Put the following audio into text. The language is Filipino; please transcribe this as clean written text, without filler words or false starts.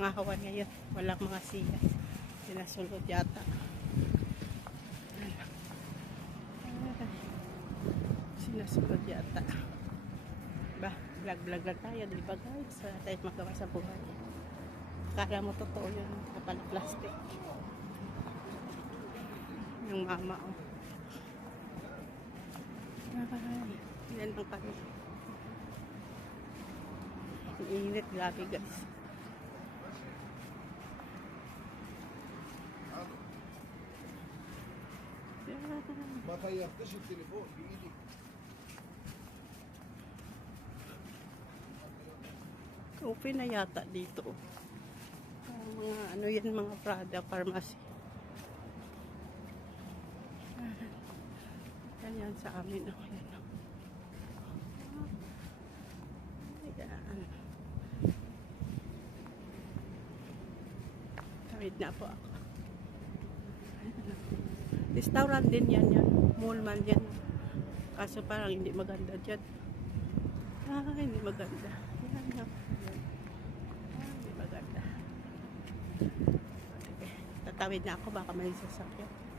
mga hawan ngayon. Walang mga siya. Sinasulod yata. Sinasulod yata. Ba, vlog-vlog lang tayo, di ba guys? Wala tayong magawa sa buhay. Akala mo totoo yun, kapal plastic. Yung mama, oh. Yan lang kami. Ang init, grabe guys. ما غيرتش التليفون بايدك. Open na yata dito. Mga ano yan, mga Prada pharmacy. Yan sa amin. Oh, yan. Ayan. Tawid na po ako. Restaurant din yan. Mall man yan. Kaso parang hindi maganda dyan. Hindi maganda. Yan. Hindi maganda. Tatawid na ako, baka may sasakyan.